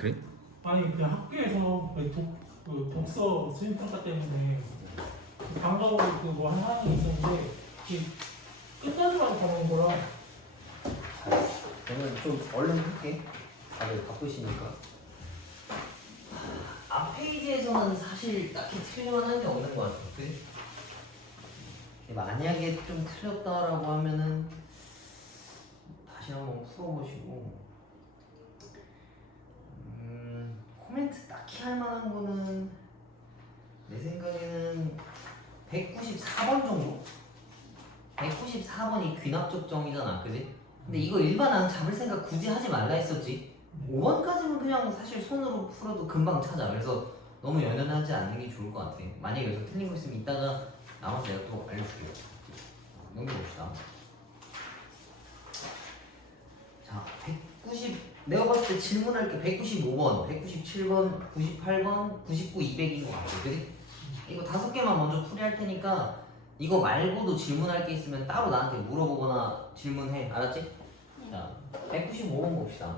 그래? 아니 그 학교에서 그 독서 수행평가 때문에 그 방과후 그뭐 하는 게 있었는데 이게 끝나자마자 가는 거라. 잘했어. 그러면 좀 얼른 할게. 다들 바쁘시니까. 앞 페이지에서는 사실 딱히 틀릴만한 게 없는 것 같아. 그치? 만약에 좀 틀렸다라고 하면은 다시 한번 풀어보시고 코멘트 딱히 할 만한 거는 내 생각에는 194번 정도? 194번이 귀납적 정이잖아, 그지? 근데 이거 일반 안 잡을 생각 굳이 하지 말라 했었지. 5번까지는 그냥 사실 손으로 풀어도 금방 찾아. 그래서 너무 연연하지 않는 게 좋을 것 같아. 만약에 여기서 틀린 거 있으면 이따가 나와서 내가 또 알려줄게. 넘겨봅시다. 자, 190 내가 봤을 때 질문할 게 195번, 197번, 98번, 99, 200인 것 같아. 그지? 이거 5개만 먼저 풀이할 테니까 이거 말고도 질문할 게 있으면 따로 나한테 물어보거나 질문해. 알았지? 자, 195번 봅시다.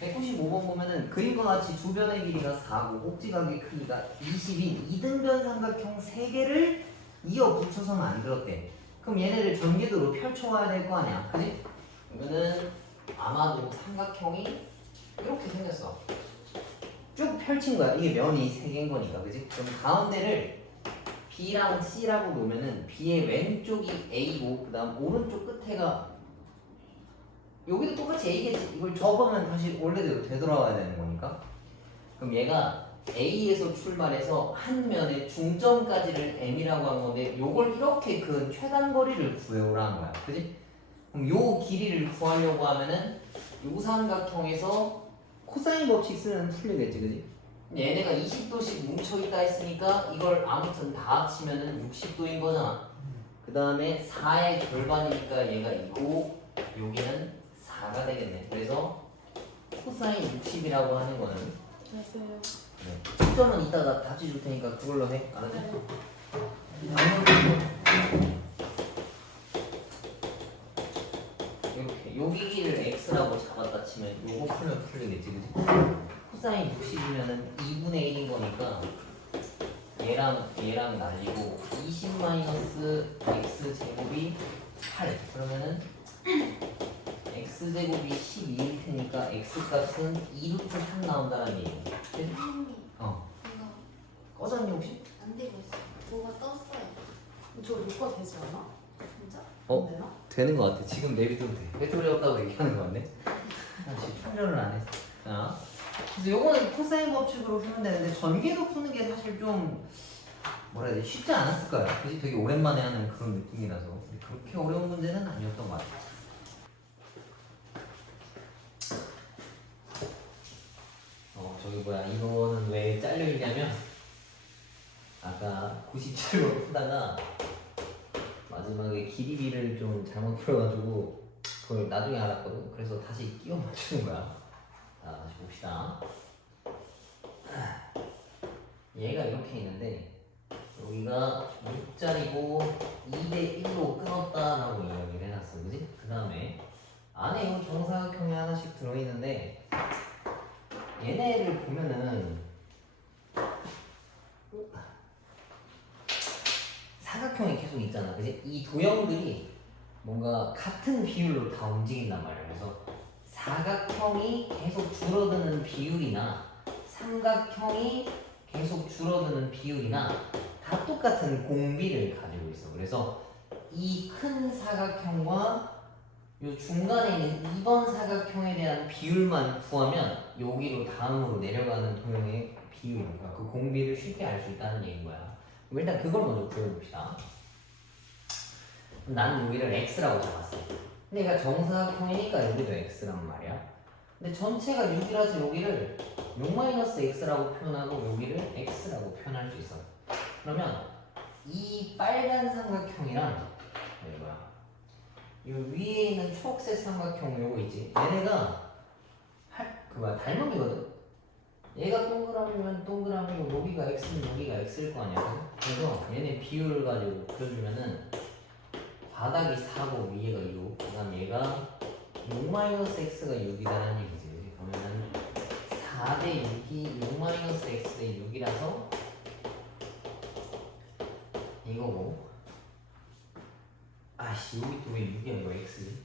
195번 보면은 그림과 같이 두 변의 길이가 4고 꼭지각의 크기가 20인 이등변 삼각형 3개를 이어 붙여서 만들었대. 그럼 얘네를 전개도로 펼쳐와야 될 거 아니야. 그지? 그러면은 아마도 삼각형이 이렇게 생겼어. 쭉 펼친 거야. 이게 면이 3개인 거니까. 그지? 그럼 가운데를 B랑 C라고 놓으면은 B의 왼쪽이 A고 그 다음 오른쪽 끝에가 여기도 똑같이 A겠지. 이걸 접으면 다시 원래대로 되돌아와야 되는 거니까. 그럼 얘가 A에서 출발해서 한 면의 중점까지를 M이라고 한 건데 요걸 이렇게 그 최단 거리를 구해오라는 거야. 그지? 그럼 요 길이를 구하려고 하면은 요 삼각형에서 코사인 법칙 쓰면 풀리겠지. 그지? 얘네가 20도씩 뭉쳐있다 했으니까 이걸 아무튼 다 합치면은 60도인 거잖아. 그 다음에 4의 절반이니까 얘가 2고 여기는 4가 되겠네. 그래서 코사인 60이라고 하는 거는 됐어요. 네. 초점은 이따가 다시 줄 테니까 그걸로 해. 알았지? 이렇게 여기 길을 x라고 잡았다 치면 요거 풀면 풀리겠지. 그치? 코사인 60이면은 2분의 1인 거니까 얘랑 날리고 20 마이너스 x 제곱이 8. 그러면은 x 제곱이 12일 테니까 x 값은 2루트 3 나온다는 얘기야. 선생님, 어. 이거 꺼졌니 혹시? 안 되고 있어. 뭐가 떴어요. 저 녹화 되지 않아? 진짜? 어? 안 되나? 되는 거 같아. 지금 내비둬도 돼. 배터리 없다고 얘기하는 거 같네. 사실 충전을 안 했어. 자, 그래서 요거는 코사인 법칙으로 풀면 되는데 전개도 푸는 게 사실 좀 뭐라 해야 돼? 쉽지 않았을 거야. 그지? 되게 오랜만에 하는 그런 느낌이라서 그렇게 어려운 문제는 아니었던 것 같아. 저기 뭐야, 이거는 왜 잘려있냐면 아까 97번 푸다가 마지막에 길이비를 좀 잘못 풀어가지고 그걸 나중에 알았거든. 그래서 다시 끼워 맞추는 거야. 자, 다시 봅시다. 얘가 이렇게 있는데 여기가 6짜리고 2대 1로 끊었다라고 이야기를 해놨어. 그지? 그 다음에 안에 이 정사각형이 하나씩 들어있는데 얘네를 보면은 사각형이 계속 있잖아. 그지? 이 도형들이 뭔가 같은 비율로 다 움직인단 말이야. 그래서 사각형이 계속 줄어드는 비율이나 삼각형이 계속 줄어드는 비율이나 다 똑같은 공비를 가지고 있어. 그래서 이 큰 사각형과 요 중간에 있는 2번 사각형에 대한 비율만 구하면 여기로 다음으로 내려가는 도형의 비율과 그 공비를 쉽게 알 수 있다는 얘기인 거야. 그럼 일단 그걸 먼저 구해봅시다. 나는 여기를 x라고 잡았어. 근데 얘가 정사각형이니까 여기도 x란 말이야. 근데 전체가 6이라서 여기를 6-x라고 표현하고 여기를 x라고 표현할 수 있어. 그러면 이 빨간 삼각형이랑 여기 뭐야? 이 위에 있는 초록색 삼각형 요거 있지? 얘네가 닮음이거든? 얘가 동그라미면 동그라미고 여기가 x면 여기가 x일 거 아니야. 그래서 얘네 비율을 가지고 그려주면은 바닥이 4고 위에가 2고 그 다음 얘가 6-x가 6이라는 얘기지. 그러면은 4대 6이 6 마이너스 x대 6이라서 이거고 아씨 여기 또 왜 6이야 이거 x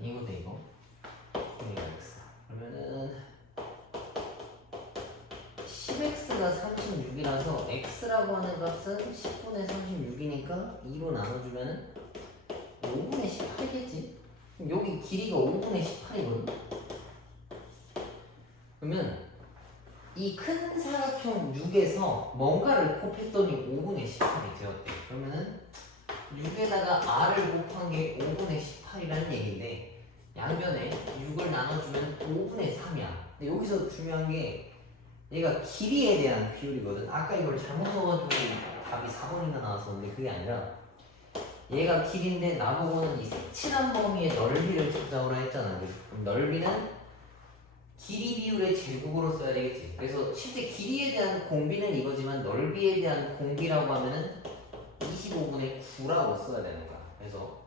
이거 돼 이거 x 그러면은 10x가 36이라서 x라고 하는 값은 10분의 36이니까 2로 나눠주면은 5분의 18이겠지? 여기 길이가 5분의 18이거든? 그러면 이 큰 사각형 6에서 뭔가를 곱했더니 5분의 18이 되었대. 그러면은 6에다가 r을 곱한 게 5분의 18이라는 얘기인데 양변에 6을 나눠주면 5분의 3이야. 근데 여기서 중요한 게 얘가 길이에 대한 비율이거든. 아까 이걸 잘못 써가지고 답이 4번인가 나왔었는데 그게 아니라 얘가 길이인데 나보고는 이 색칠한 범위의 넓이를 찾아오라 했잖아. 그럼 넓이는 길이 비율의 제곱으로 써야 되겠지. 그래서 실제 길이에 대한 공비는 이거지만 넓이에 대한 공비라고 하면은 25분의 9라고 써야 되는 거야. 그래서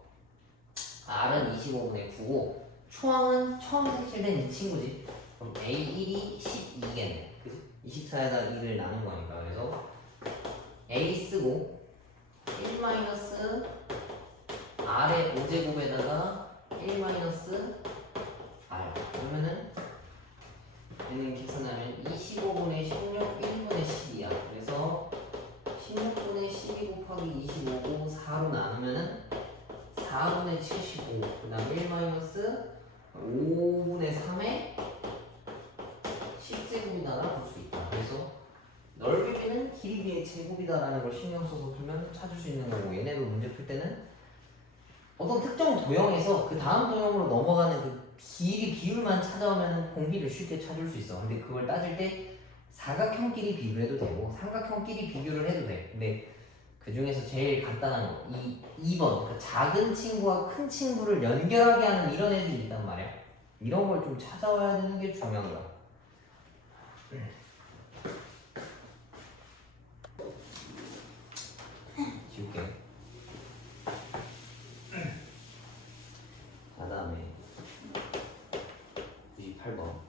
R은 25분의 9고 초항은 처음 색칠된 이 친구지. 그럼 A1이 12겠네. 그치? 24에다 2를 나눈 거니까. 그래서 A 쓰고 1 마이너스 R의 5제곱에다가 1 마이너스 R. 그러면은 얘는 계산하면 25분의 16, 1분의 12야. 그래서 16분의 12 곱하기 25고 4로 나누면은 4분의 75. 그 다음 1 마이너스 5분의 3의 10제곱이다라고 볼 수 있다. 그래서 넓이비는 길이비의 제곱이다라는 걸 신경 써서 풀면 찾을 수 있는 거고 얘네도 문제 풀 때는 어떤 특정 도형에서 그 다음 도형으로 넘어가는 그 길이 비율만 찾아오면 공비를 쉽게 찾을 수 있어. 근데 그걸 따질 때 사각형끼리 비교를 해도 되고 삼각형끼리 비교를 해도 돼. 근데 그 중에서 제일 간단한 거 2번 그 작은 친구와 큰 친구를 연결하게 하는 이런 애들이 있단 말이야. 이런 걸 좀 찾아와야 되는 게 중요한 거야. 지울게. 그 다음에 98번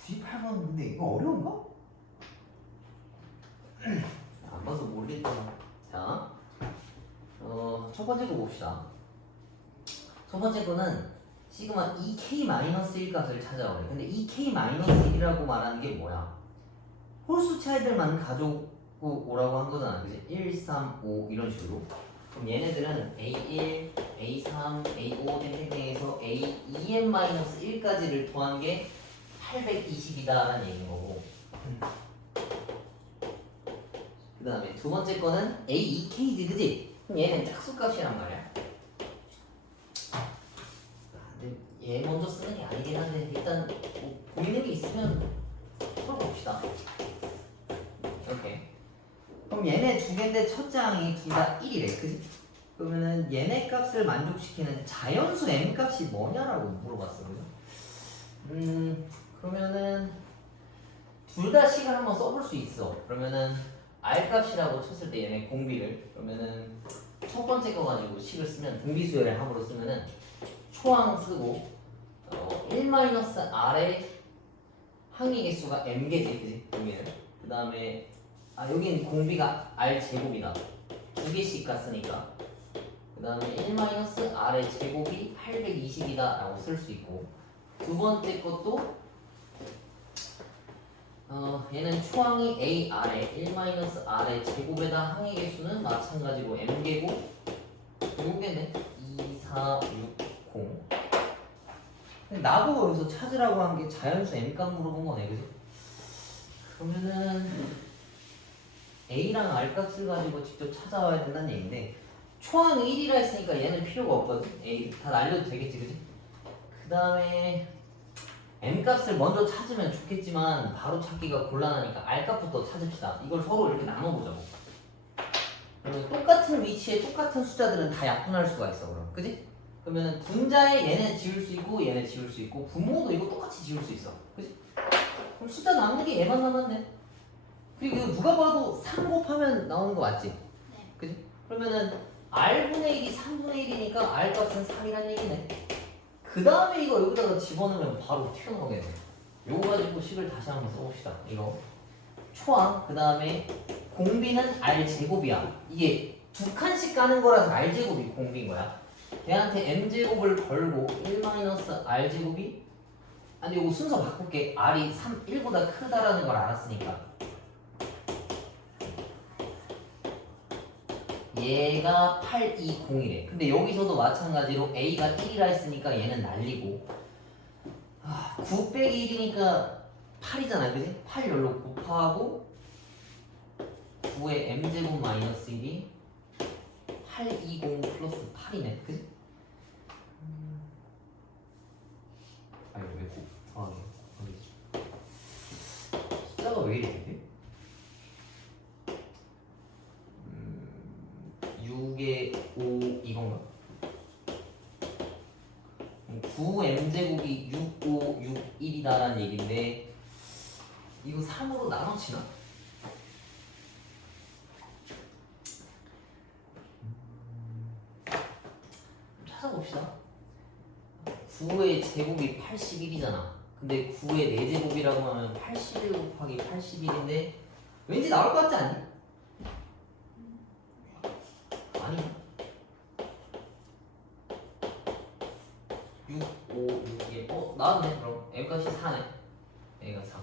98번 근데 이거 어려운가? 안 봐서 모르겠다. 자, 첫 번째 거 봅시다. 첫 번째 거는 시그마 2k-1 값을 찾아오래. 근데 2k-1이라고 말하는 게 뭐야? 홀수 차이들만 가져오고 오라고 한 거잖아. 그치? 1, 3, 5 이런 식으로. 그럼 얘네들은 A1, A3, A5 땡땡땡에서 A2n-1까지를 더한 게 820이다라는 얘기인 거고. 그 다음에 두 번째 거는 A2k지, 그지? 그럼 얘는 짝수값이란 말이야. 근데 얘 먼저 쓰는 게 아니긴 한데 일단 뭐 보이는 게 있으면 풀어봅시다. 이렇게. 그럼 얘네 두 개인데 첫째 항이 둘 다 1이래, 그지? 그러면은 얘네 값을 만족시키는 자연수 m 값이 뭐냐라고 물어봤어, 그죠? 그러면은 둘 다 식을 한번 써볼 수 있어. 그러면은 r 값이라고 쳤을 때 얘네 공비를 그러면은 첫 번째 거 가지고 식을 쓰면 공비수열의 합으로 쓰면은 초항 쓰고 1-r의 항의 개수가 m개지, 그지? 여기는 그 다음에 여긴 공비가 r 제곱이다. 두 개씩 갔으니까 그 다음에 1-r의 제곱이 820이다 라고 쓸 수 있고 두 번째 것도 얘는 초항이 AR에 1-R의 제곱에다 항의 개수는 마찬가지로 M개고 요게는 2, 4, 6, 0 근데 나보고 여기서 찾으라고 한 게 자연수 M값 물어본 거네, 그죠? 그러면은 A랑 R 값을 가지고 직접 찾아와야 된다는 얘기인데 초항이 1이라 했으니까 얘는 필요가 없거든. A 다 날려도 되겠지, 그지? 그 다음에 M값을 먼저 찾으면 좋겠지만 바로 찾기가 곤란하니까 R값부터 찾읍시다. 이걸 서로 이렇게 나눠보자고. 그러면 똑같은 위치에 똑같은 숫자들은 다 약분할 수가 있어, 그럼. 그지? 그러면 분자에 얘네 지울 수 있고 얘네 지울 수 있고 분모도 이거 똑같이 지울 수 있어. 그지? 그럼 숫자 남는 게 얘만 남았네. 그리고 이거 누가 봐도 3 곱하면 나오는 거 맞지? 네. 그지? 그러면은 R분의 1이 3분의 1이니까 R값은 3이란 얘기네. 그 다음에 이거 여기다가 집어넣으면 바로 튀어나오겠네. 요거 가지고 식을 다시 한번 써봅시다. 이거 초항 그 다음에 공비는 r제곱이야. 이게 두 칸씩 가는 거라서 r제곱이 공비인 거야. 얘한테 m제곱을 걸고 1-r제곱이 아니 요거 순서 바꿀게. r이 1보다 크다라는 걸 알았으니까 얘가 8, 2, 0이래. 근데 여기서도 마찬가지로 a가 1이라 했으니까 얘는 날리고 9 빼기 1이니까 8이잖아 그지? 8 열로 곱하고 9의 m제곱 마이너스 1이 820 플러스 8이네 그지? 아니 왜 곱하기 숫자가 왜 이래 근데? 6에 5 이건가? 9m제곱이 6, 5, 6, 1이다라는 얘긴데 이거 3으로 나눠지나? 찾아봅시다. 9의 제곱이 81이잖아. 근데 9의 4제곱이라고 하면 81 곱하기 81인데 왠지 나올 것 같지 않니? 아니 6, 5, 6, 1 나왔네 그럼 여기까지 4네 여기가 4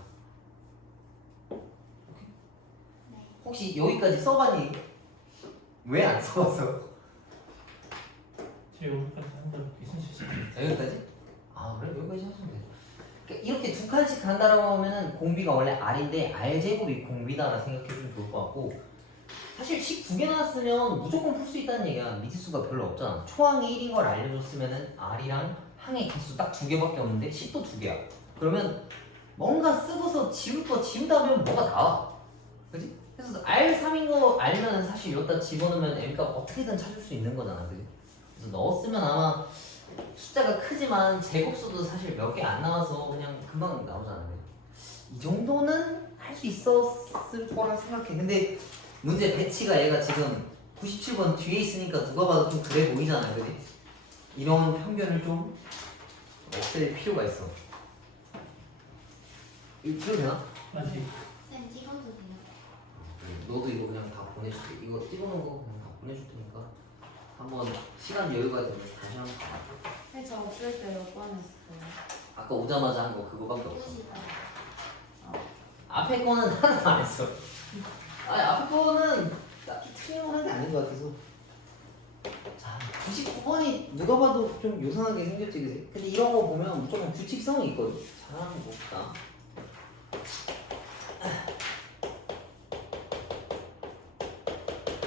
오케이. 네. 혹시 여기까지 써봤니? 왜 안 써봤어? 제 여기까지 한번 있으시죠. 여기까지? 아 그래? 여기까지 하시면 돼. 그러니까 이렇게 두 칸씩 간다라고 하면은 공비가 원래 r인데 r제곱이 공비다라 생각해주면 좋을 것 같고 사실 식 두 개 나왔으면 무조건 풀 수 있다는 얘기야. 미지수가 별로 없잖아. 초항이 1인 걸 알려줬으면은 r이랑 항의 개수 딱 두 개밖에 없는데 식도 두 개야. 그러면 뭔가 쓰고서 지울 거 지우다 보면 뭐가 나와. 그지? 그래서 R3인 거 알면은 사실 여기다 집어넣으면 M값 어떻게든 찾을 수 있는 거잖아. 그지? 그래서 넣었으면 아마 숫자가 크지만 제곱수도 사실 몇 개 안 나와서 그냥 금방 나오잖아. 이 정도는 할 수 있었을 거라 생각해. 근데 문제 배치가 얘가 지금 97번 뒤에 있으니까 누가 봐도 좀 그래 보이잖아. 그지? 이런 편견을 좀 없앨 필요가 있어. 이거 찍어도 되나? 아직 쌤 찍어도 돼요? 너도 이거 그냥 다 보내줄게. 이거 찍어놓은 거 그냥 다 보내줄 테니까 한번 시간 여유가 되면 다시 한번 봐. 네, 저 없을 때 몇 번 했어요. 아까 오자마자 한 거 그거밖에 없어. 끝이다. 앞에 거는 하나도 안 했어. 아니 앞에 거는 딱히 틀림을 게 아닌 것 같아서. 자, 99번이 누가 봐도 좀 요상하게 생겼지, 그지? 근데 이런 거 보면 무조건 규칙성이 있거든. 잘하는 거 봅시다.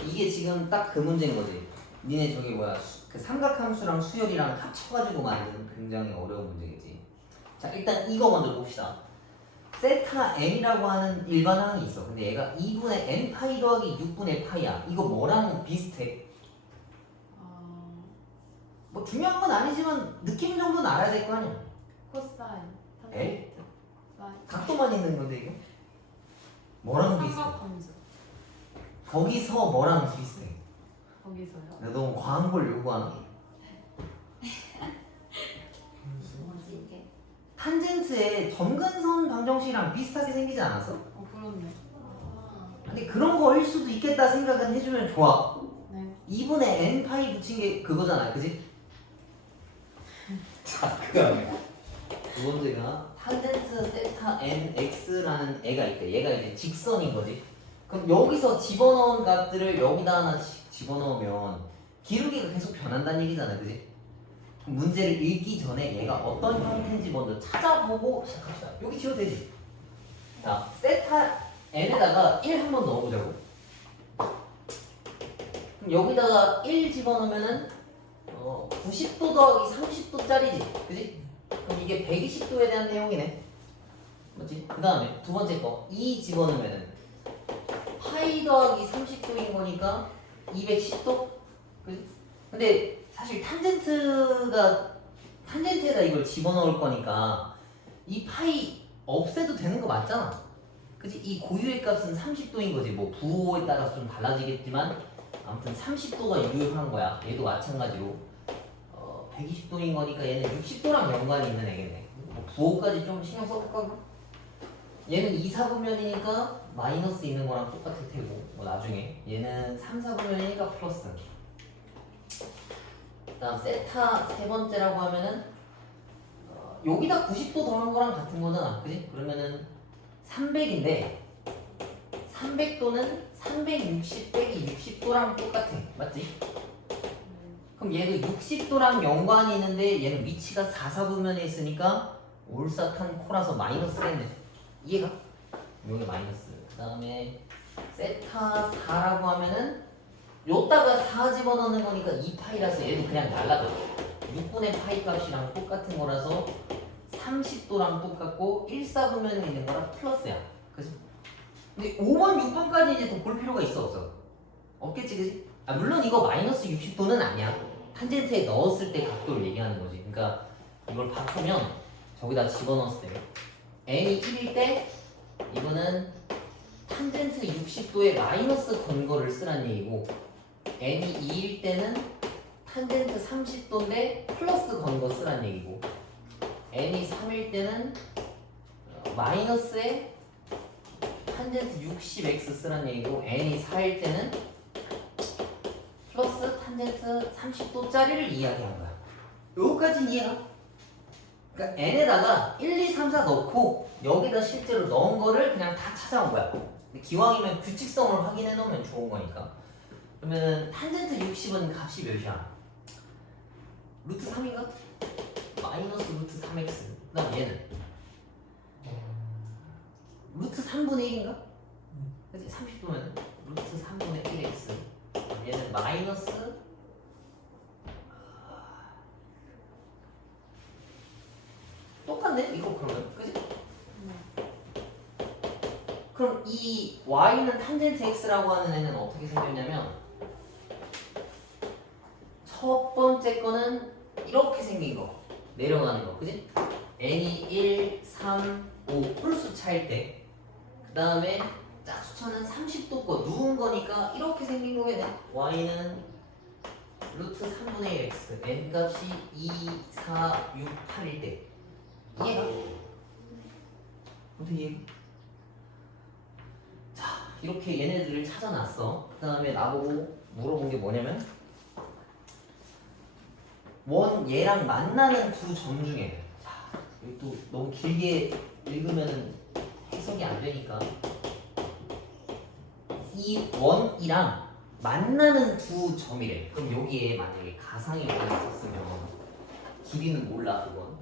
이게 지금 딱 그 문제인 거지. 니네 저기 뭐야 그 삼각함수랑 수열이랑 합쳐가지고 만든 굉장히 어려운 문제겠지. 자 일단 이거 먼저 봅시다. 세타 n이라고 하는 일반항이 있어. 근데 얘가 2분의 n 파이 더하기 6분의 파이야. 이거 뭐랑 비슷해? 뭐 중요한 건 아니지만 느낌 정도는 알아야 될 거 아니야. 코사인. 에? 사인. 각도만 있는 건데 이게? 뭐랑 비슷해? 삼각함수. 거기서 뭐랑 비슷해? 거기서요. 내가 너무 과한 걸 요구하나? 뭐지 이게? 탄젠트의 점근선 방정식이랑 비슷하게 생기지 않았어? 그렇네. 근데 그런 거일 수도 있겠다 생각은 해주면 좋아. 네. 2분의 n 파이 붙인 게 그거잖아, 그지? 자, 그다음에 두 번째가 탄젠트 세타 n x라는 애가 있대. 얘가 이제 직선인 거지. 그럼 여기서 집어넣은 값들을 여기다 하나씩 집어넣으면 기울기가 계속 변한다는 얘기잖아, 그지? 그럼 문제를 읽기 전에 얘가 어떤 형태인지 먼저 찾아보고 시작합시다. 여기 지워도 되지? 자, 세타 n에다가 1 한번 넣어보자고. 그럼 여기다가 1 집어넣으면은 90도 더하기 30도짜리지, 그지? 그럼 이게 120도에 대한 내용이네, 맞지? 그 다음에 두 번째 거 2 집어넣으면은 파이 더하기 30도인 거니까 210도, 그지? 근데 사실 탄젠트에다 이걸 집어넣을 거니까 이 파이 없애도 되는 거 맞잖아, 그지? 이 고유의 값은 30도인 거지. 뭐 부호에 따라서 좀 달라지겠지만 아무튼 30도가 유효한 거야. 얘도 마찬가지로 120도인 거니까 얘는 60도랑 연관이 있는 애겠네. 부호까지 좀 신경 써볼까? 얘는 2, 4분면이니까 마이너스 있는 거랑 똑같을 테고 뭐 나중에 얘는 3, 4분면이니까 플러스. 그 다음 세타 세 번째라고 하면은 여기다 90도 더한 거랑 같은 거잖아, 그지? 그러면은 300인데 300도는 360 빼기 60도랑 똑같아, 맞지? 그럼 얘도 60도랑 연관이 있는데 얘는 위치가 4, 4분면에 있으니까 올사탄 코라서 마이너스겠네. 이해가? 여기 마이너스. 그 다음에 세타 4라고 하면은 요따가 4 집어넣는 거니까 2파이라서 얘도 그냥 날라가. 6분의 파이 값이랑 똑같은 거라서 30도랑 똑같고 1, 4분면에 있는 거랑 플러스야. 그지? 근데 5번, 6번까지 이제 더 볼 필요가 있어, 없어? 없겠지, 그지? 아, 물론 이거 마이너스 60도는 아니야. 탄젠트에 넣었을 때 각도를 얘기하는 거지. 그러니까 이걸 바꾸면 저기다 집어넣었을 때 n이 1일 때 이거는 탄젠트 60도에 마이너스 건 거를 쓰란 얘기고 n이 2일 때는 탄젠트 30도인데 플러스 건 거 쓰란 얘기고 n이 3일 때는 마이너스에 탄젠트 60x 쓰란 얘기고 n이 4일 때는 플러스 탄젠트 30도짜리를 이야기한 거야. 요거까지는 이해가? 그러니까 n에다가 1, 2, 3, 4 넣고 여기다 실제로 넣은 거를 그냥 다 찾아온 거야. 근데 기왕이면 규칙성을 확인해 놓으면 좋은 거니까. 그러면 탄젠트 60은 값이 몇이야? 루트 3인가? 마이너스 루트 3x. 그 다음 얘는 루트 3분의 1인가? 그치? 30도면 루트 3분의 1x. 얘는 마이너스 똑같네? 이거 그러면 그치? 그럼 이 y는 탄젠트 x라고 하는 애는 어떻게 생겼냐면 첫 번째 거는 이렇게 생긴 거 내려가는 거 그치? n이 1, 3, 5 홀수 차일 때 그 다음에 짝수차는 30도 거 누운 거니까 이렇게 생긴 거겠네. y는 루트 3분의 1 x n 값이 2, 4, 6, 8일 때 이해가? 어떻게 이해? 자 이렇게 얘네들을 찾아놨어. 그 다음에 나보고 물어본 게 뭐냐면 원 얘랑 만나는 두 점 중에 자 여기 또 너무 길게 읽으면 해석이 안 되니까 이 원이랑 만나는 두 점이래. 그럼 여기에 만약에 가상의 원이 있었으면 길이는 몰라 그건.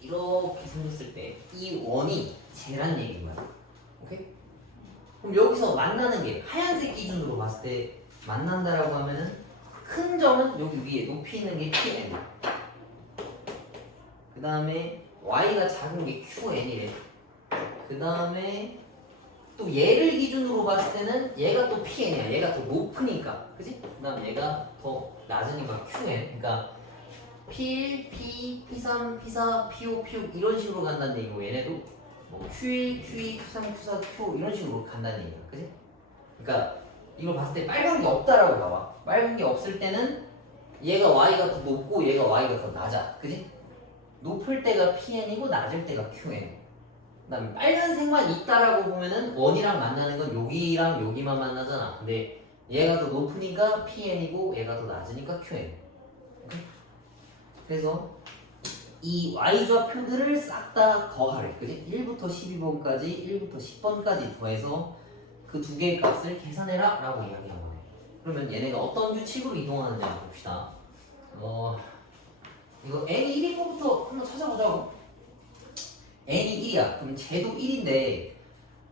이렇게 생겼을 때 이 원이 쟤란 얘기인 거야. 오케이? 그럼 여기서 만나는 게 하얀색 기준으로 봤을 때 만난다라고 하면은 큰 점은 여기 위에 높이 있는 게 Pn. 그 다음에 Y가 작은 게 Qn이래. 그 다음에 또 얘를 기준으로 봤을 때는 얘가 또 Pn이야. 얘가 더 높으니까. 그지? 그 다음 얘가 더 낮으니까 Qn. 그러니까 P1, P, P3, P4, P5, P6 이런 식으로 간다는 얘기고 얘네도 뭐 Q1, Q2, Q3, Q4, Q5 이런 식으로 간다는 얘기야. 그지? 그러니까 이걸 봤을 때 빨간 게 없다라고 봐봐. 빨간 게 없을 때는 얘가 Y가 더 높고 얘가 Y가 더 낮아. 그지? 높을 때가 Pn이고 낮을 때가 Qn. 그 다음에 빨간색만 있다라고 보면은 원이랑 만나는 건 여기랑 여기만 만나잖아. 근데 얘가 더 높으니까 Pn이고 얘가 더 낮으니까 Qn. 오케이? 그래서 이 Y좌표들을 싹 다 더하래. 그지? 1부터 12번까지 1부터 10번까지 더해서 그 두 개의 값을 계산해라 라고 이야기한 거네. 그러면 얘네가 어떤 규칙으로 이동하느냐 봅시다. 이거 n이 1인 거부터 한번 찾아보자고. n이 1이야. 그럼 쟤도 1인데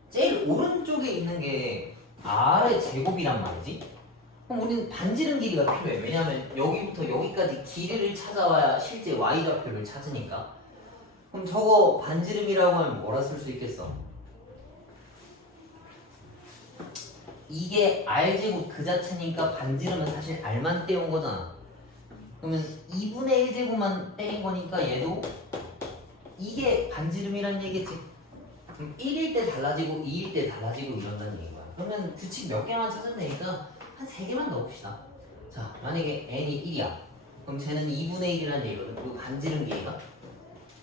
제일 오른쪽에 있는 게 r의 제곱이란 말이지. 그럼 우리는 반지름 길이가 필요해. 왜냐하면 여기부터 여기까지 길이를 찾아와야 실제 y좌표를 찾으니까. 그럼 저거 반지름이라고 하면 뭐라 쓸 수 있겠어? 이게 r제곱 그 자체니까 반지름은 사실 r만 떼온 거잖아. 그러면 2분의 1제곱만 때린 거니까 얘도 이게 반지름이란 얘기지. 그럼 1일 때 달라지고 2일 때 달라지고 이런다는 얘기인 거야. 그러면 규칙 몇 개만 찾으면 되니까 한 3개만 넣읍시다. 자, 만약에 n이 1이야. 그럼 쟤는 2분의 1이라는 얘기거든. 그리고 반지름 게 얘가.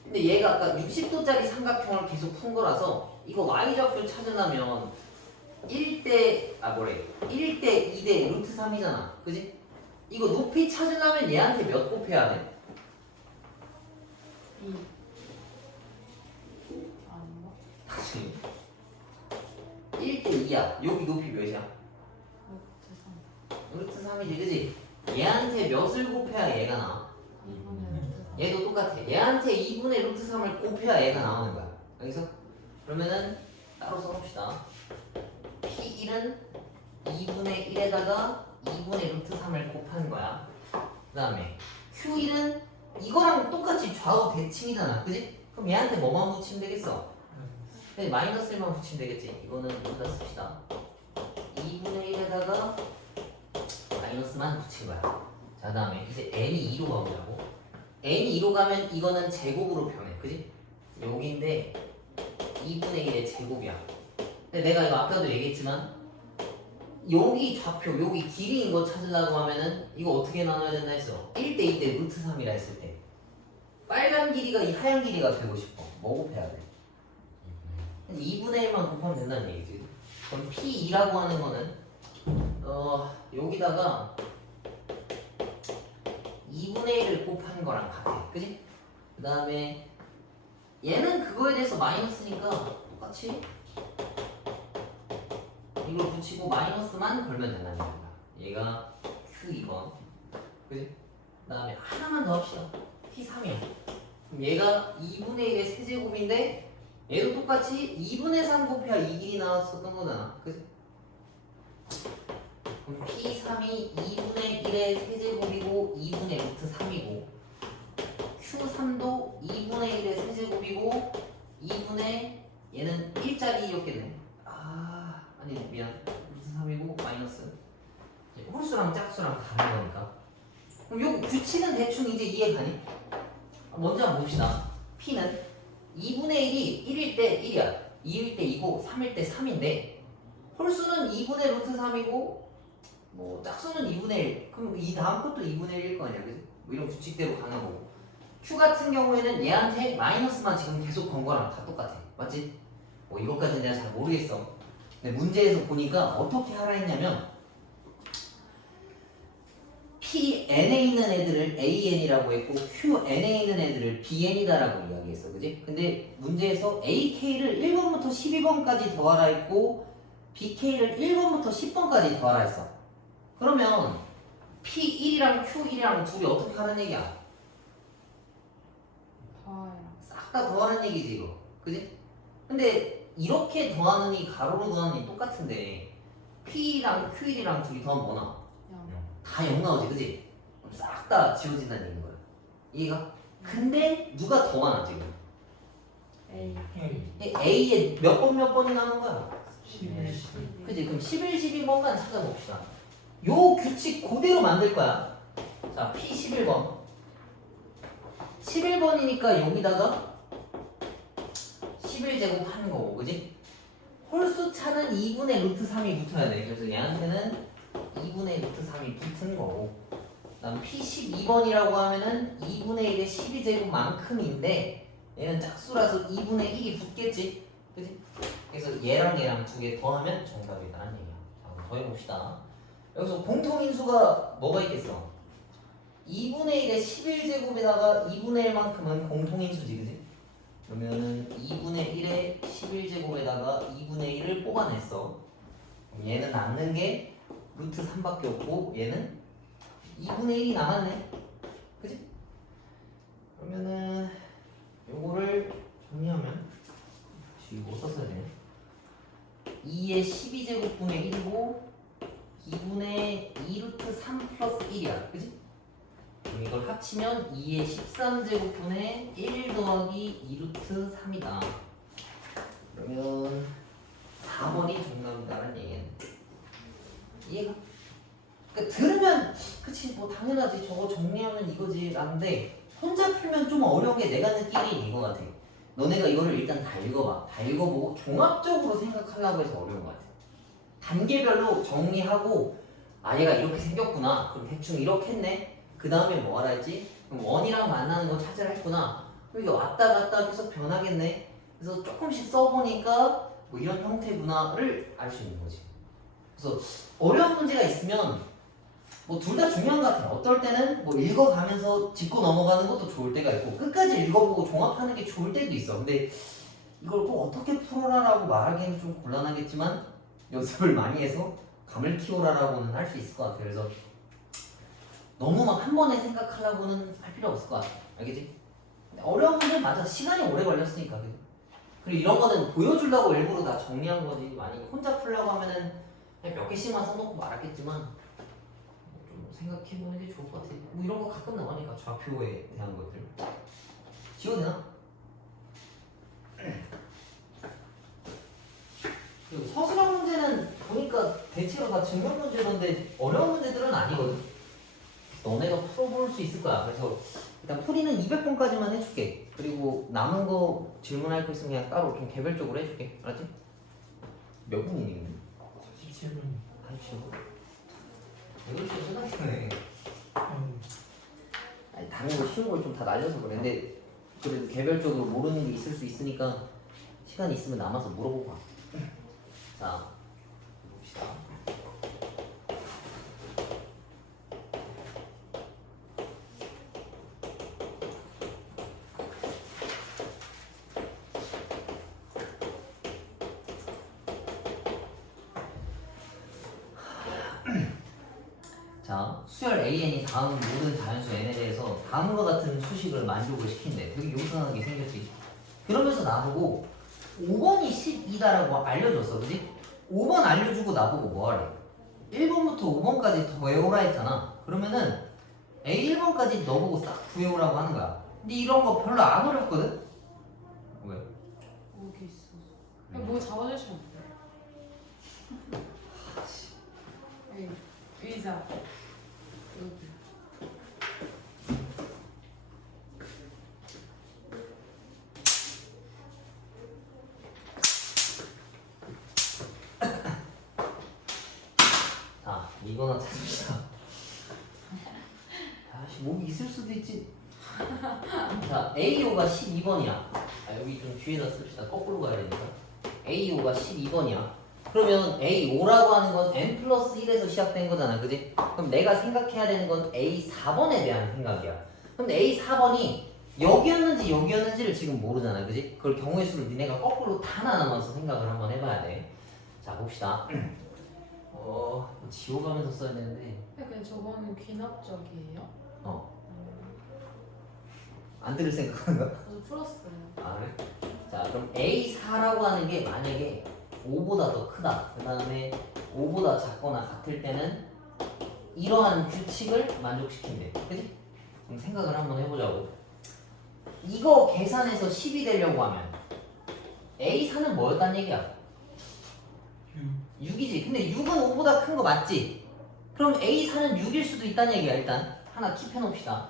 근데 얘가 아까 60도짜리 삼각형을 계속 푼 거라서 이거 y좌표를 찾으려면 1대 2대 루트 3이잖아. 그지? 이거 높이 찾으려면 얘한테 몇 곱해야 돼? 2 아닌가? 다시 1대 2야. 여기 높이 몇이야? 루트 3이지, 그지? 얘한테 몇을 곱해야 얘가 나와? 2분의 루트 3 얘도 똑같아. 얘한테 2분의 루트 3을 곱해야 얘가 나오는 거야. 여기서? 그러면은 따로 써봅시다. P1은 2분의 1에다가 2분의 루트 3을 곱한 거야. 그 다음에 Q1은 이거랑 똑같이 좌우 대칭이잖아. 그지? 그럼 얘한테 뭐만 붙이면 되겠어? 네, 마이너스 1만 붙이면 되겠지. 이거는 여기다 씁시다. 2분의 1에다가 마이너스만 붙인 거야. 자, 그 다음에 이제 n이 2로 가보자고. n이 2로 가면 이거는 제곱으로 변해. 그지? 여기인데 2분의 1의 제곱이야. 근데 내가 이거 아까도 얘기했지만 여기 좌표, 여기 길이인 거 찾으려고 하면은 이거 어떻게 나눠야 된다 했어? 1대 2대 루트 3이라 했을 때 빨간 길이가 이 하얀 길이가 되고 싶어. 뭐 곱해야 돼? 2분의 1만 곱하면 된다는 얘기지. 그럼 P2라고 하는 거는 여기다가 2분의 1을 곱한 거랑 같아. 그지? 그 다음에 얘는 그거에 대해서 마이너스니까 똑같이 이걸 붙이고 마이너스만 걸면 된다는 거야. 얘가 Q2번. 그지? 그 다음에 하나만 더 합시다. P3이야. 그럼 얘가 2분의 1의 세제곱인데 얘도 똑같이 2분의 3 곱해야 이 길이 나왔었던 거잖아. 그지? 그럼 P3이 2분의 1의 세제곱이고 2분의 루트 3이고 Q3도 2분의 1의 세제곱이고 2분의 얘는 1짜리였겠네. 아니 미안. 루트 3이고 마이너스 홀수랑 짝수랑 다른 거니까. 그럼 요 규칙은 대충 이제 이해가니? 먼저 한번 봅시다. P는 2분의 1이 1일 때 1이야. 2일 때 2고 3일 때 3인데 홀수는 2분의 루트 3이고 뭐 짝수는 2분의 1. 그럼 이 다음 것도 2분의 1일 거 아니야. 그지? 뭐 이런 규칙대로 가는 거고. Q 같은 경우에는 얘한테 마이너스만 지금 계속 건 거랑 다 똑같아. 맞지? 뭐 이것까지는 내가 잘 모르겠어. 근데 문제에서 보니까 어떻게 하라 했냐면 Pn에 있는 애들을 AN이라고 했고 Qn에 있는 애들을 BN이다라고 이야기했어. 그지? 근데 문제에서 AK를 1번부터 12번까지 더하라 했고 BK를 1번부터 10번까지 더하라 했어. 그러면 P1이랑 Q1이랑 둘이 어떻게 하는 얘기야? 더해요. 싹 다 더하는 얘기지 이거. 그지? 근데 이렇게 더하는 이 가로로 더하는 이 똑같은데 P랑 Q1이랑 둘이 더하면 뭐 나와? 0 다 0 나오지, 그지? 그럼 싹 다 지워진다는 얘기인 거야. 이해가? 근데 누가 더 많아 지금? A A에 몇 번 몇 번이 남은 거야? 11, 그지? 그럼 11, 12번만 찾아봅시다. 요 규칙 그대로 만들 거야. 자, P 11번. 11번이니까 여기다가 11제곱 하는 거고, 그지? 홀수 차는 2분의 루트 3이 붙어야 돼. 그래서 얘한테는 2분의 루트 3이 붙은 거고. 그 다음 P 12번이라고 하면은 2분의 1의 12제곱만큼인데 얘는 짝수라서 2분의 1이 붙겠지? 그지? 그래서 얘랑 얘랑 두 개 더하면 정답이라는 얘기야. 자, 한번 더 해봅시다. 여기서 공통인수가 뭐가 있겠어? 2분의 1의 11제곱에다가 2분의 1만큼은 공통인수지, 그지? 그러면은 2분의 1의 11제곱에다가 2분의 1을 뽑아냈어. 그럼 얘는 남는 게 루트 3밖에 없고 얘는 2분의 1이 남았네. 그지? 그러면은 요거를 정리하면 이거 썼어야 되네. 2의 12제곱분의 1이고 2분의 2루트 3 플러스 1이야. 그지? 그럼 이걸 합치면 2의 13제곱분의 1 더하기 2루트 3이다. 그러면 4번이 정답이다라는 얘기는 이해가? 그러니까 들으면 그치 뭐 당연하지 저거 정리하면 이거지 라는데 혼자 풀면 좀 어려운 게 내가 느끼기엔 이거 같아. 너네가 이거를 일단 다 읽어봐. 다 읽어보고 종합적으로 생각하려고 해서 어려운 것 같아. 단계별로 정리하고 아 얘가 이렇게 생겼구나 그럼 대충 이렇게 했네 그 다음에 뭐 하라 했지? 그럼 원이랑 만나는 거 찾으라 했구나. 그럼 이게 왔다 갔다 계속 변하겠네. 그래서 조금씩 써보니까 뭐 이런 형태구나를 알 수 있는 거지. 그래서 어려운 문제가 있으면 뭐 둘 다 중요한 것 같아. 어떨 때는 뭐 읽어가면서 짚고 넘어가는 것도 좋을 때가 있고 끝까지 읽어보고 종합하는 게 좋을 때도 있어. 근데 이걸 꼭 어떻게 풀어라라고 말하기는 좀 곤란하겠지만 연습을 많이 해서 감을 키워라라고는 할 수 있을 것 같아. 그래서 너무 막 한 번에 생각하려고는 할 필요 없을 것 같아. 알겠지? 어려운 문제 맞아. 시간이 오래 걸렸으니까. 그리고 이런 거는 보여주려고 일부러 다 정리한 거지. 많이 혼자 풀려고 하면은 그냥 몇 개씩만 써놓고 말았겠지만 좀 생각해보는 게 좋을 것 같아. 뭐 이런 거 가끔 나오니까 좌표에 대한 것들. 지워도 되나? 그리고 서술형 문제는 보니까 대체로 다 증명 문제던데 어려운 문제들은 아니거든. 너네가 풀어볼 수 있을 거야. 그래서 일단 풀이는 200번까지만 해줄게. 그리고 남은 거 질문할 거 있으면 그냥 따로 좀 개별적으로 해줄게. 알았지? 몇 분이니? 47분. 아이고. 이걸 좀 생각해네. 아니 다른 거 쉬운 걸 좀 다 날려서 그래. 근데 그래도 개별적으로 모르는 게 있을 수 있으니까 시간 있으면 남아서 물어보고 와. 자, 봅시다. 자, 수열 AN이 다음 모든 자연수 N에 대해서 다음과 같은 수식을 만족을 시킨대. 되게 용상하게 생겼지. 그러면서 나보고 5번이 12다라고 알려줬어. 그지? 5번 알려주고 나보고 뭐 하래? 1번부터 5번까지 더 외우라 했잖아. 그러면은 A1번까지 너보고 싹 구해오라고 하는 거야. 근데 이런 거 별로 안 어렵거든? 왜? 여기 있어. 그냥 뭐 잡아주시면 안 돼요? 여기 의자. 여기. 자, 이거나 찾읍시다. 아씨, 목이 있을 수도 있지. 자, A5가 12번이야. 아, 여기 좀 뒤에다 씁시다. 거꾸로 가야 되니까. A5가 12번이야. 그러면 A5라고 하는 건 N 플러스 1에서 시작된 거잖아. 그지? 그럼 내가 생각해야 되는 건 A4번에 대한 생각이야. 그럼 A4번이 여기였는지 여기였는지를 지금 모르잖아. 그지? 그걸 경우의 수를 니네가 거꾸로 다 나눠서 생각을 한번 해봐야 돼. 자, 봅시다. 지워가면서 써야 되는데. 근데 저거는 귀납적이에요? 안 들을 생각한가? 저도 풀었어요. 아, 그래? 자, 그럼 A4라고 하는 게 만약에 5보다 더 크다. 그 다음에 5보다 작거나 같을 때는 이러한 규칙을 만족시킨대. 그지? 그럼 생각을 한번 해보자고. 이거 계산해서 10이 되려고 하면 A4는 뭐였단 얘기야? 6이지. 근데 6은 5보다 큰 거 맞지? 그럼 A4는 6일 수도 있다는 얘기야. 일단 하나 킵해 놓읍시다.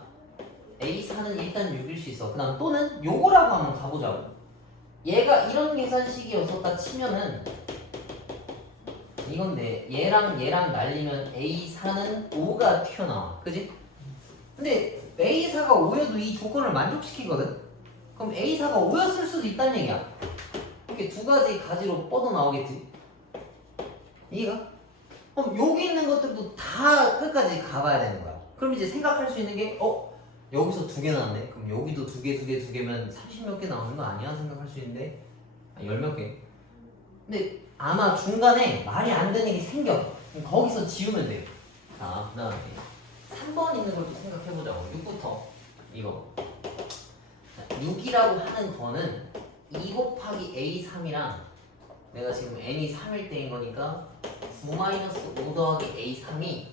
A4는 일단 6일 수 있어. 그 다음 또는 요거라고 한번 가보자고. 얘가 이런 계산식이었었다 치면은 이건데 얘랑 얘랑 날리면 A4는 5가 튀어나와. 그지? 근데 A4가 5여도 이 조건을 만족시키거든? 그럼 A4가 5였을 수도 있다는 얘기야. 이렇게 두 가지 가지로 뻗어 나오겠지? 이해가? 그럼 여기 있는 것들도 다 끝까지 가봐야 되는 거야. 그럼 이제 생각할 수 있는 게 여기서 2개 나왔네. 그럼 여기도 2개, 2개, 2개면 30몇 개 나오는 거 아니야? 생각할 수 있는데 10몇 개. 근데 아마 중간에 말이 안 되는 게 생겨. 그럼 거기서 지우면 돼. 자, 그 다음에 3번 있는 걸 또 생각해보자고. 6부터 이거. 자, 6이라고 하는 거는 2 곱하기 A3이랑 내가 지금 n이 3일 때인 거니까 9-5 더하기 A3이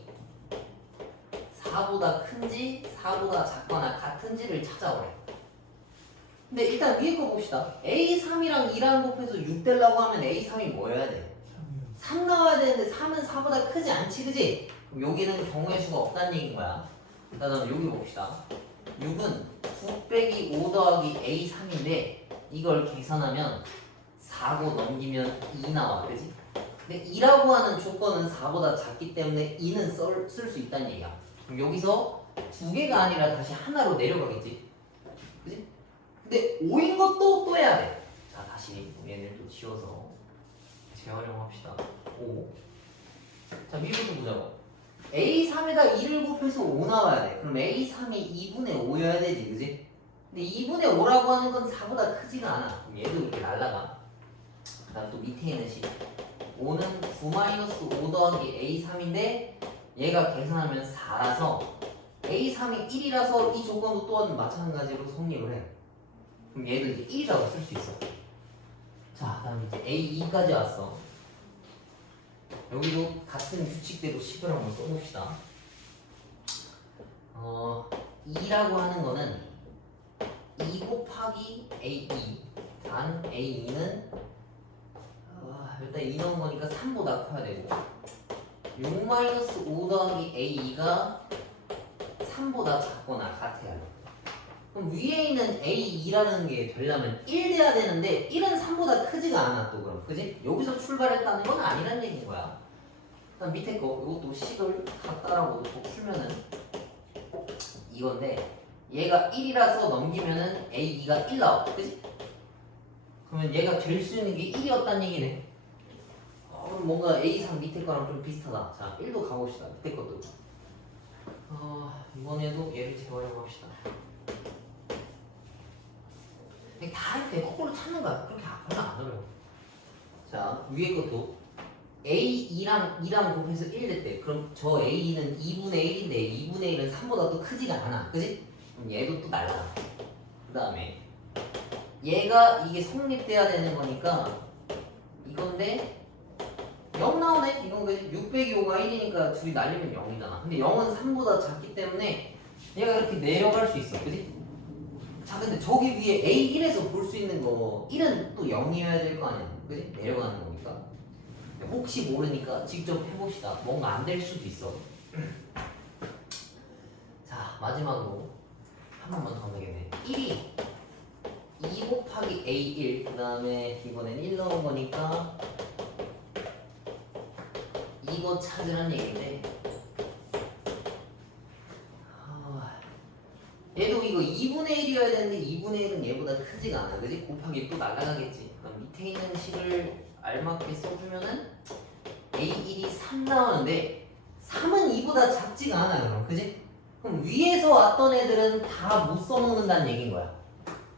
4보다 큰지 4보다 작거나 같은지를 찾아오래. 근데 일단 위에 거 봅시다. A3이랑 2랑 곱해서 6 되려고 하면 A3이 뭐여야 돼? 3 나와야 되는데 3은 4보다 크지 않지, 그지? 그럼 여기는 경우의 수가 없다는 얘기인 거야. 그 다음 여기 봅시다. 6은 9 빼기 5 더하기 A3인데 이걸 계산하면 4고 넘기면 2 나와, 그지? 근데 2라고 하는 조건은 4보다 작기 때문에 2는 쓸 수 있다는 얘기야. 그럼 여기서 두 개가 아니라 다시 하나로 내려가겠지. 그지? 근데 5인 것도 또 해야 돼. 자, 다시 얘를 또 지워서 재활용합시다. 5. 자, 위로도 보자고. A3에다 2를 곱해서 5 나와야 돼. 그럼 A3이 2분의 5여야 되지, 그지? 근데 2분의 5라고 하는 건 4보다 크지가 않아. 그럼 얘도 이렇게 날라가. 그 다음 또 밑에 있는 식. 5는 9-5 더하기 A3인데 얘가 계산하면 4라서 A3이 1이라서 이 조건도 또한 마찬가지로 성립을 해. 그럼 얘도 이제 1이라고 쓸 수 있어. 자, 다음 이제 A2까지 왔어. 여기도 같은 규칙대로 식을 한번 써봅시다. 2라고 하는 거는 2 곱하기 A2 단 A2는 일단 2 넣은 거니까 3보다 커야 되고 6-5 더하기 A2가 3보다 작거나 같아야 돼. 그럼 위에 있는 A2라는 게 되려면 1 돼야 되는데 1은 3보다 크지가 않아 또 그럼 그지? 여기서 출발했다는 건 아니란 얘기인 거야. 그다음 밑에 거 이것도 식을 같다라고 놓고 풀면은 이건데 얘가 1이라서 넘기면은 A2가 1 나와 그지? 그러면 얘가 될 수 있는 게 1이었단 얘기네. 그럼 뭔가 A3 밑에 거랑 좀 비슷하다. 자 1도 가봅시다. 밑에 것도 이번에도 얘를 재활용합시다. 다 이렇게 거꾸로 찾는 거야. 그렇게 별로 안 어려워. 자 위에 것도 A2랑 2랑 곱해서 1 됐대. 그럼 저 A는 2분의 1인데 2분의 1은 3보다 또 크지가 않아. 그지? 그럼 얘도 또 날라. 그 다음에 얘가 이게 성립돼야 되는 거니까 이건데 0 나오네? 이건 그지? 6 빼기 5가 1이니까 둘이 날리면 0이잖아. 근데 0은 3보다 작기 때문에 얘가 이렇게 내려갈 수 있어. 그지? 자 근데 저기 위에 A1에서 볼 수 있는 거 1은 또 0이어야 될 거 아니야. 그지? 내려가는 거니까. 혹시 모르니까 직접 해봅시다. 뭔가 안 될 수도 있어. 자 마지막으로 한 번만 더 넣겠네. 1이 2 곱하기 A1 그 다음에 이번엔 1 넣은 거니까 이거 찾으란 얘기인데 얘도 이거 2분의 1이어야 되는데 2분의 1은 얘보다 크지가 않아. 그지? 곱하기 또 날아가겠지. 그럼 밑에 있는 식을 알맞게 써주면은 A1이 3 나오는데 3은 2보다 작지가 않아 그럼 그지? 그럼 위에서 왔던 애들은 다 못 써먹는다는 얘기인 거야.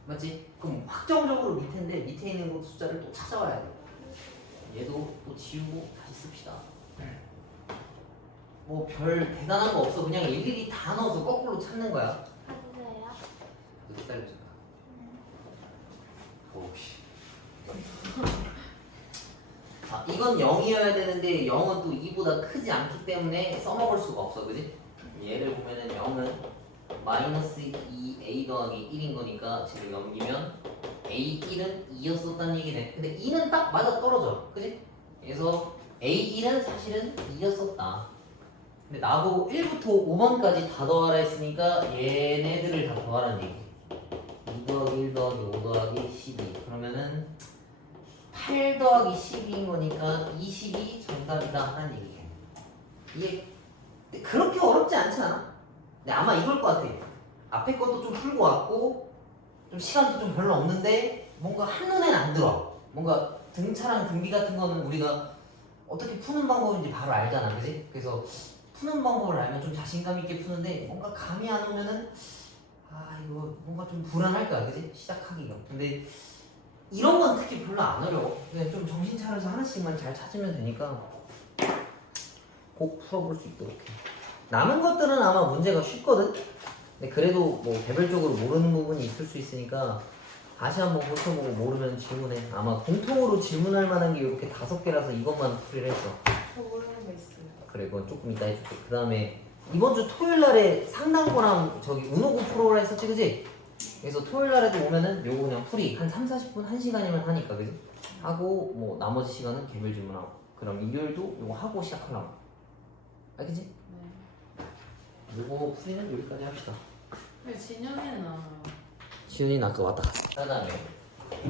맞지? 그럼 확정적으로 밑에인데 밑에 있는 거 숫자를 또 찾아와야 돼. 얘도 또 지우고 다시 씁시다. 뭐 별 대단한 거 없어. 그냥 일일이 다 넣어서 거꾸로 찾는 거야. 하드세요? 기다려줘. 오씨. 자, 이건 0이어야 되는데 0은 또 2보다 크지 않기 때문에 써먹을 수가 없어, 그지? 얘를 보면은 0은 마이너스 2a 더하기 1인 거니까 지금 넘기면 a1은 2였었다는 얘기네. 근데 2는 딱 맞아 떨어져, 그지? 그래서 a1은 사실은 2였었다. 근데 나보고 1부터 5번까지 다 더하라 했으니까 얘네들을 다 더하라는 얘기. 2 더하기 1 더하기 5 더하기 12 그러면은 8 더하기 12인 거니까 20이 정답이다 하는 얘기예요. 이게 그렇게 어렵지 않지 않아? 근데 아마 이걸 것 같아. 앞에 것도 좀 풀고 왔고 좀 시간도 좀 별로 없는데 뭔가 한눈에는 안 들어. 뭔가 등차랑 등비 같은 거는 우리가 어떻게 푸는 방법인지 바로 알잖아, 그지? 그래서 푸는 방법을 알면 좀 자신감 있게 푸는데 뭔가 감이 안 오면은 이거 뭔가 좀 불안할 거야, 그지? 시작하기가. 근데 이런 건 특히 별로 안 어려워. 그냥 좀 정신 차려서 하나씩만 잘 찾으면 되니까 꼭 풀어볼 수 있도록 해. 남은 것들은 아마 문제가 쉽거든? 근데 그래도 뭐 개별적으로 모르는 부분이 있을 수 있으니까 다시 한번 고쳐보고 모르면 질문해. 아마 공통으로 질문할 만한 게 이렇게 5개라서 이것만 풀이를 했어. 저 모르는 거 있어요. 그래, 그건 조금 이따 해줄게. 그 다음에 이번 주 토요일 날에 상당고랑 저기 운호고 프로라 했었지, 그지? 그래서 토요일 날에도 오면은 요거 그냥 풀이 한 3-40분, 1시간이면 하니까, 그지? 하고 뭐 나머지 시간은 개별 질문하고. 그럼 일요일도 요거 하고 시작하려고. 알겠지? 네. 요거 풀이는 여기까지 합시다. 왜 진영이는 알아요? 지훈이는 아까 왔다 갔어. 그 다음에